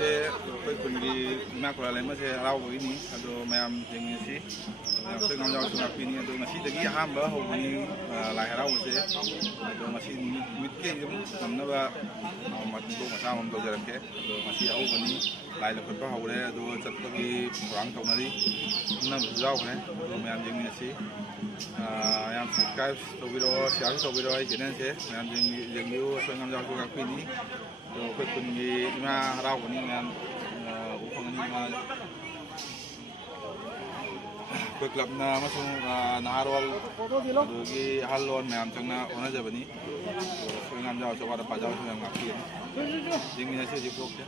ꯉꯁꯤꯁꯦ ꯑꯩꯈꯣꯏ ꯈꯨꯟꯒꯤ ꯏꯃꯥ ꯈꯨꯔꯥ ꯂꯩꯃꯁꯦ ꯍꯔꯥꯎꯕꯒꯤꯅꯤ ꯑꯗꯣ ꯃꯌꯥꯝ ꯌꯦꯡꯃꯤꯟꯅꯁꯤ ꯑꯩꯈꯣꯏ ꯉꯝꯖꯥꯎꯁꯨ ꯉꯥꯛꯄꯤꯅꯤ ꯑꯗꯣ ꯉꯁꯤꯗꯒꯤ ꯑꯍꯥꯟꯕ ꯍꯧꯕꯅꯤ ꯂꯥꯏ ꯍꯔꯥꯎꯕꯁꯦ ꯑꯗꯣ ꯉꯁꯤ ꯅꯨꯃꯤꯠꯀꯤ ꯑꯗꯨꯝ ꯉꯝꯅꯕ ꯃꯇꯨꯡ ꯃꯆꯥ ꯑꯃ ꯇꯧꯖꯔꯛꯀꯦ ꯑꯗꯣ ꯉꯁꯤ ꯑꯍꯧꯕꯅꯤ ꯂꯥꯏ ꯂꯧꯈꯠꯄ ꯍꯧꯔꯦ ꯑꯗꯣ ꯆꯠꯄꯒꯤ ꯊꯧꯔꯥꯡ ꯇꯧꯅꯔꯤ ꯈꯪꯅꯕꯁꯨ ꯌꯥꯎꯈ꯭ꯔꯦ ꯑꯗꯣ ꯃꯌꯥꯝ ꯌꯦꯡꯃꯤꯟꯅꯁꯤ ꯌꯥꯝ ꯁꯕꯁꯀ꯭ꯔꯥꯏꯕ ꯇꯧꯕꯤꯔꯛꯑꯣ ꯁꯤꯌꯥꯔꯁꯨ ꯇꯧꯕꯤꯔꯛꯑꯣ ꯑꯩ ꯆꯦꯅꯦꯜꯁꯦ ꯃꯌꯥꯝ ꯌꯦꯡꯕꯤꯌꯨ ꯑꯩꯈꯣꯏ ꯉꯝꯖꯥꯎꯁꯨ ꯉꯥꯛꯄꯤꯅꯤ ꯑꯗꯣ ꯑꯩꯈꯣꯏ ꯈꯨꯟꯒꯤ ꯏꯃꯥ ꯍꯔꯥꯎꯕꯅꯤ ꯃꯌꯥꯝ ꯎ ꯐꯪꯒꯅꯤ ꯑꯩꯈꯣꯏ ꯀ꯭ꯂꯕꯅ ꯑꯃꯁꯨꯡ ꯅꯍꯥꯔꯣꯜ ꯑꯗꯨꯗꯒꯤ ꯑꯍꯜꯂꯣꯟ ꯃꯌꯥꯝ ꯆꯪꯅ ꯍꯣꯠꯅꯖꯕꯅꯤ ꯑꯩꯈꯣꯏ ꯉꯝꯖꯥꯎꯁꯨ ꯑꯋꯥꯠ ꯑꯄꯥꯖꯥꯎꯁꯨ ꯌꯥꯝ ꯉꯥꯛꯄꯤꯒꯅꯤ ꯌꯦꯡꯃꯤꯟꯅꯁꯤ ꯍꯧꯖꯤꯛ ꯕ꯭ꯂꯣꯛꯁꯦ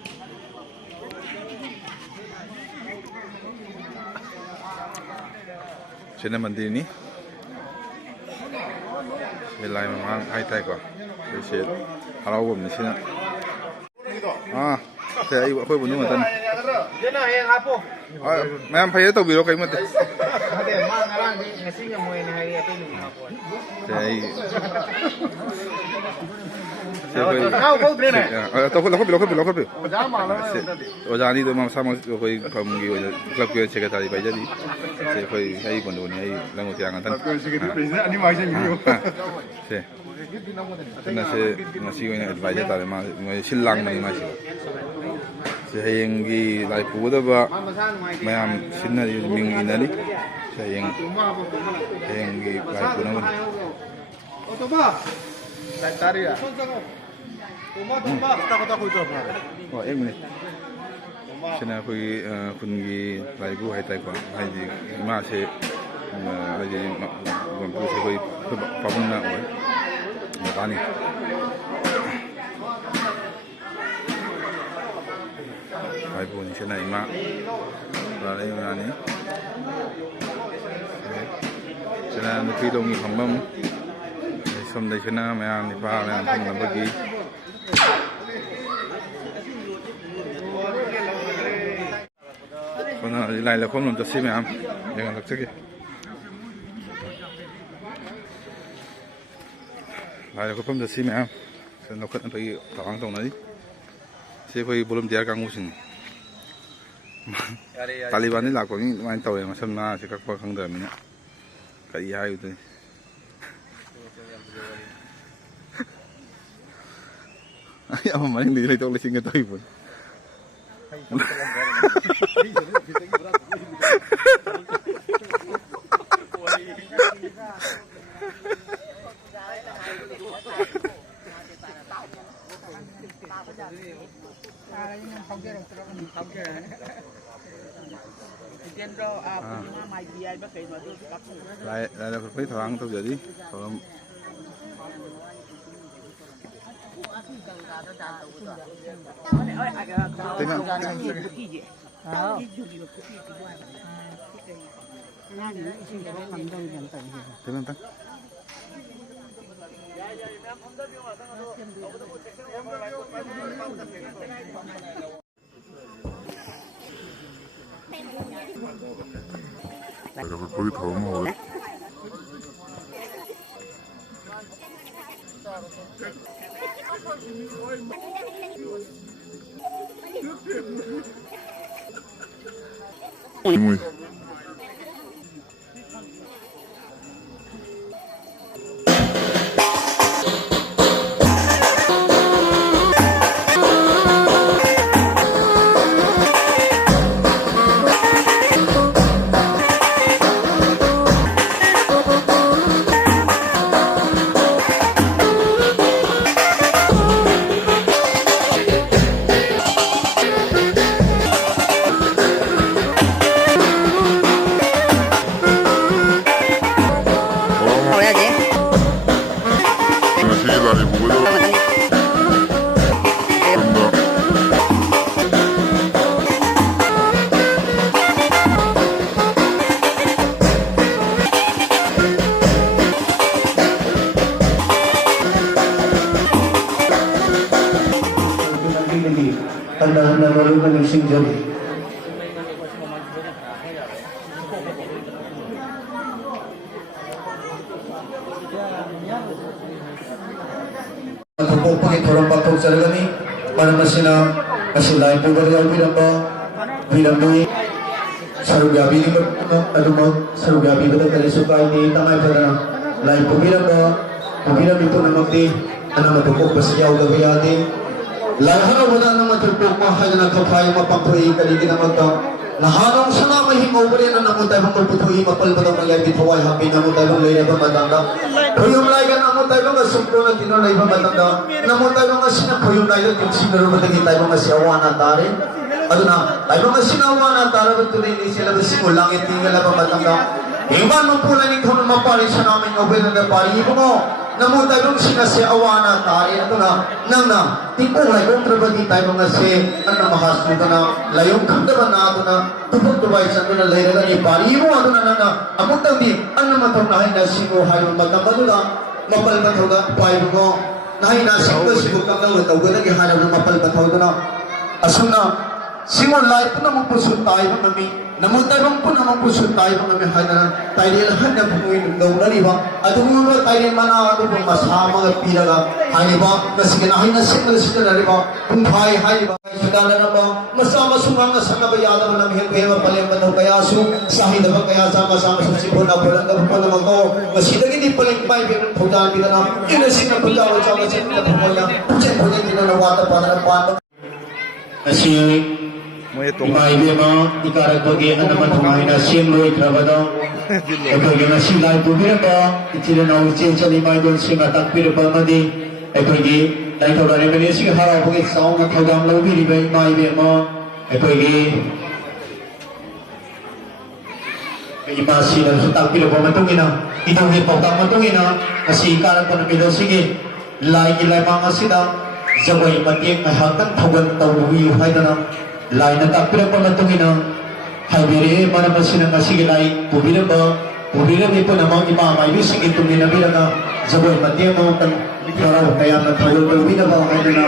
ꯁꯤꯅ ꯃꯟꯗꯤꯔꯅꯤ ꯁꯤ ꯂꯥꯏ ꯃꯃꯥꯡ ꯍꯥꯏꯇꯥꯔꯦꯀꯣ ꯑꯩꯈꯣꯏꯁꯦ ꯍꯔꯥꯎꯐꯝꯅꯤ ꯁꯤꯅ ꯁꯦ ꯑꯩꯈꯣꯏ ꯃꯅꯨꯡ ꯉꯥꯛꯇꯅꯤ ꯃꯌꯥꯝ ꯐꯩꯌꯦ ꯇꯧꯕꯤꯔꯣ ꯀꯔꯤꯃꯠꯇꯦ ꯂꯧꯈꯠꯄꯤꯌꯨ ꯑꯣꯖꯥꯅꯤꯗꯣ ꯃꯁꯥꯃꯛ ꯑꯩꯈꯣꯏ ꯐꯝꯒꯤ ꯑꯣꯏꯅ ꯀ꯭ꯂꯕꯀꯤ ꯑꯣꯏꯅ ꯁꯦꯀ꯭ꯔꯦꯇꯔꯤ ꯄꯥꯏꯖꯔꯤ ꯁꯤ ꯑꯩꯈꯣꯏ ꯑꯩ ꯕꯣꯟꯗꯣꯅꯤ ꯑꯩ ꯂꯪꯉꯣꯇꯤꯌꯥ ꯉꯥꯛꯇꯅꯤ ꯁꯦ ꯁꯤꯅꯁꯦ ꯉꯁꯤ ꯑꯣꯏꯅ ꯑꯦꯗꯚꯥꯏꯖꯔ ꯇꯥꯔꯦ ꯃꯥ ꯃꯣꯏ ꯁꯤꯜ ꯂꯥꯡꯕꯅꯤ ꯃꯥꯁꯤ ꯁꯤ ꯍꯌꯦꯡꯒꯤ ꯂꯥꯏ ꯄꯨꯒꯗꯕ ꯃꯌꯥꯝ ꯁꯤꯟꯅꯔꯤ ꯃꯤꯡ ꯏꯅꯔꯤ ꯍꯌꯦꯡꯒꯤ ꯂꯥꯏ ꯄꯨꯅꯕꯅꯤ एक मिनिट ꯁꯤꯅ ꯑꯩꯈꯣꯏꯒꯤ ꯈꯨꯟꯒꯤ ꯂꯥꯏꯕꯨ ꯍꯥꯏꯇꯥꯔꯦꯀꯣ ꯍꯥꯏꯗꯤ ꯏꯃꯥꯁꯦ ꯍꯥꯏꯗꯤ ꯃꯄꯨꯁꯦ ꯑꯩꯈꯣꯏ ꯄꯥꯕꯨꯡꯅ ꯑꯣꯏ ꯃꯄꯥꯅꯤ ꯂꯥꯏꯕꯨꯅꯤ ꯁꯤꯅ ꯏꯃꯥ ꯏꯃꯥꯅꯤ ꯁꯤꯅ ꯅꯨꯄꯤꯗꯣꯡꯒꯤ ꯐꯝꯐꯝ ꯁꯣꯝꯗꯩꯁꯤꯅ ꯃꯌꯥꯝ ꯅꯤꯄꯥ ꯃꯌꯥꯝ ꯐꯝꯅꯕꯒꯤ ꯂꯥꯏ ꯂꯧꯈꯣꯝ ꯂꯣꯝ ꯆꯠꯁꯤ ꯃꯌꯥꯝ ꯌꯦꯡꯍꯜꯂꯛꯆꯒꯦ ꯂꯥꯏ ꯂꯧꯈꯠꯐꯝ ꯆꯠꯁꯤ ꯃꯌꯥꯝ ꯂꯧꯈꯠꯅꯕꯒꯤ ꯊꯧꯔꯥꯡ ꯇꯧꯅꯔꯤ ꯁꯤ ꯑꯩꯈꯣꯏ ꯚꯣꯂꯨꯟꯇꯤꯌꯥꯔ ꯀꯥꯡꯕꯨꯁꯤꯡꯅꯤ ꯇꯥꯂꯤꯕꯥꯟꯗꯤ ꯂꯥꯛꯄ ꯃꯤ ꯑꯗꯨꯃꯥꯏꯅ ꯇꯧꯋꯦ ꯃꯁꯝ ꯅꯥꯁꯤ ꯀꯛꯄ ꯈꯪꯗ꯭ꯔꯕꯅꯤꯅ ꯀꯔꯤ ꯍꯥꯏꯒꯗꯣꯏꯅꯤ ꯑꯩ ꯑꯃ ꯃꯅꯤꯡꯗꯒꯤ ꯂꯩꯊꯣꯛ ꯂꯩꯁꯤꯟꯒ ꯇꯧꯔꯤꯕꯅꯤ ꯂꯥꯏ ꯂꯧꯈꯠꯄꯒꯤ ꯊꯧꯔꯥꯡ ꯇꯧꯖꯔꯤ ꯊꯧꯔꯝ 거기 더 먹어. ꯊꯧꯗꯣꯛꯄꯒꯤ ꯊꯧꯔꯝ ꯄꯥꯡꯊꯣꯛꯆꯔꯒꯅꯤ ꯃꯔꯝ ꯑꯁꯤꯅ Kasi lain po ba rin bilang ni Sarugabi ni Sarugabi ba rin sukai ni tangay pa na lain po bilang ito na magdi matukok pa siya o gabi atin lahat wala na matulpok mahal na kapay mapangpuhi kaligin na magtang lahanong sana may hingaw ba rin na namuntay mong magputuhi mapalbatang mga bitaway happy namuntay mong lay na ba matanda kuyong lay ka namuntay mong asumpo na tinulay ba matanda namuntay mong asinang kuyong lay na yung sinaro matagin tayo mga siyawa na tari ano na tayo mga sinawa na tari ba tuloy ni sila ba simulangit tingala ba matanda iwan mo po lang ikaw na mapari sa namin o ba na pari ibo mo namuntay mong sinasyawa na tari ito na nang na tipulay kung trabadi tayo mga si ano mahas nito na layong kamdaman na ito na tupag-tubay sa ito na layong na ipari mo ito na among tawdi ano matapnahin na sinuhay mong magkambalo na mapalbataw na payo mo nahin na sinuhay kang lang ito gano'n ihanap ng mapalbataw ito na asong na simulay ito na magpusot tayo mga mami namuntay bang po naman pusot tayo mga mihanan tayo nilahan na pumuhin daw na liba at umuno tayo rin manakato kung masama at pinaga hani ba na siganahin na sila na liba kung hay liba sigana na ba masama sumanga sa nabayada mo na mihin kuya mapalimpan daw kaya su sahi na ba kaya sama-sama sa sipon na pulang ka pa naman ko masidang hindi palimpay pero pulaan kita na inasin ang pagkawad sa mga na pumoya kung hindi na nawata pa na paano kasi Imaibe mo, ikarat bagi ang naman kumain na siyemloy trabado. Ito yung nasilay po binaba, itila na usin sa limay doon siya matakpir pa madi. Ito yung dahil ito rin mali siya haraw pagit sa akong matawang labi, di ba imaibe mo? Ito yung imasi na sa takpir pa matungin na. Ito yung pagkang matungin na, kasi ikarat po na bilo, sige, ilay mga sila, zaway matiyang mahatan tawan tawuwi hay na na. Lain na takpira pa matungin ng haibiri mana pa sinang sige lain pubilang ito namang imamay bising ito minabila na zaboy matiya mo kan karaw kaya nagtawag na ba kaya na